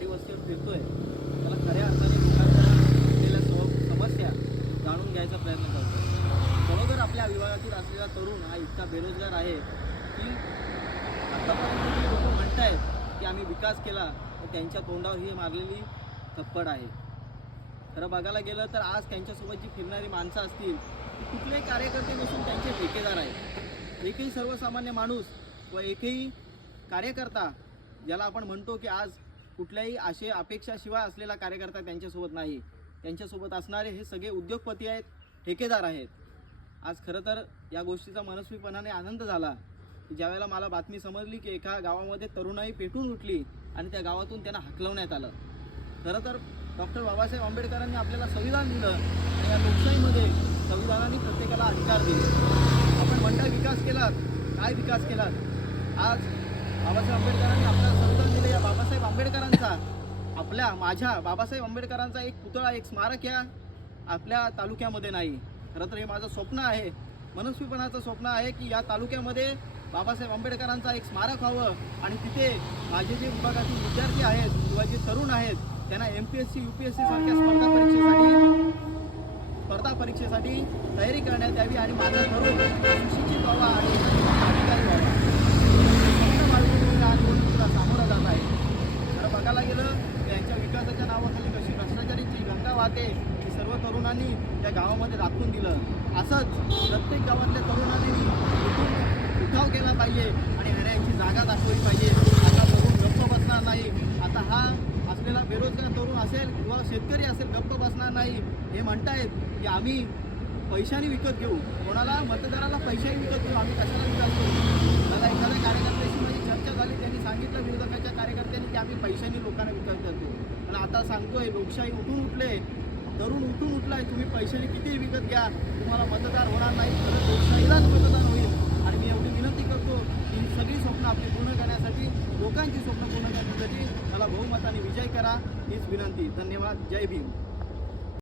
वाडी वस्तीवर फिरतोय त्याला खऱ्या अर्थाने लोकांच्या असलेल्या समस्या जाणून घ्यायचा प्रयत्न करतो. बरोबर आपल्या विभागातील असलेला तरुण हा इतका बेरोजगार आहे की आतापर्यंत लोक म्हणतायत की आम्ही विकास केला, तर त्यांच्या तोंडावर ही मारलेली थप्पड आहे. खरं बघायला गेलं तर आज त्यांच्यासोबत जी फिरणारी माणसं असतील ती कुठलेही कार्यकर्ते नसून त्यांचे ठेकेदार आहेत. एकही सर्वसामान्य माणूस व एकही कार्यकर्ता ज्याला आपण म्हणतो की आज कुठल्याही अपेक्षाशिवाय असलेला कार्यकर्ता त्यांच्यासोबत नाही. त्यांच्यासोबत असणारे हे सगळे उद्योगपती आहेत, ठेकेदार आहेत. आज खरं तर या गोष्टीचा मनस्वीपणाने आनंद झाला की ज्यावेळेला मला बातमी समजली की एका गावामध्ये तरुणाई पेटून उठली आणि त्या गावातून त्यांना हाकलवण्यात आलं. खरं तर डॉक्टर बाबासाहेब आंबेडकरांनी आपल्याला संविधान दिलं आणि या लोकशाहीमध्ये संविधानाने प्रत्येकाला अधिकार दिले. आपण म्हणता विकास केलात, काय विकास केलात? आज बाबासाहेब आंबेडकरांनी आपल्याला संविधान दिलं. या बाबासाहेब आंबेडकरांचा माझ्या बाबासाहेब आंबेडकरांचा एक पुतळा, एक स्मारक या आपल्या तालुक्यामध्ये नाही. खरं तर हे माझं स्वप्न आहे, मनस्वीपणाचं स्वप्न आहे की या तालुक्यामध्ये बाबासाहेब आंबेडकरांचा एक स्मारक व्हावं आणि तिथे माझे जे विभागातील विद्यार्थी आहेत किंवा जे तरुण आहेत त्यांना MPSC UPSC सारख्या स्पर्धा परीक्षेसाठी तयारी करण्यात यावी आणि माझा तरुण सुशिक्षित व्हावा आणि अधिकारी व्हावा. निवडणुकीला सामोरं जात आहे. खरं बघायला गेलं त्यांच्या विकासाच्या नावाखाली कशी भ्रष्टाचाराची गंगा वाहते हे सर्व तरुणांनी त्या गावामध्ये दाखवून दिलं. असंच प्रत्येक गावातल्या तरुणांनी उठाव केला पाहिजे आणि यांची जागा दाखवली पाहिजे. आता तरुण गप्प बसणार नाही. आता हा असलेला बेरोजगार तरुण असेल किंवा शेतकरी असेल गप्प बसणार नाही. हे म्हणतायत की आम्ही पैशाने विकत घेऊ, कोणाला मतदाराला पैशाने विकत घेऊ, आम्ही कशाला विकास करू. मला एखाद्या कार्यकर्त्याशी माझी चर्चा झाली, त्यांनी सांगितलं विरोधकाच्या कार्यकर्त्यांनी की आम्ही पैशाने लोकांना विकत करतो. पण आता सांगतोय लोकशाही उठून उठले, तरुण उठून उठलाय, तुम्ही पैशाने कितीही विकत घ्या, तुम्हाला मतदार होणार नाही. तर लोकशाहीलाच मतदान होईल. आणि मी एवढी विनंती करतो की सगळी स्वप्न आपली पूर्ण करण्यासाठी, लोकांची स्वप्न पूर्ण करण्यासाठी मला बहुमताने विजय करा हीच विनंती. धन्यवाद. जय भीम.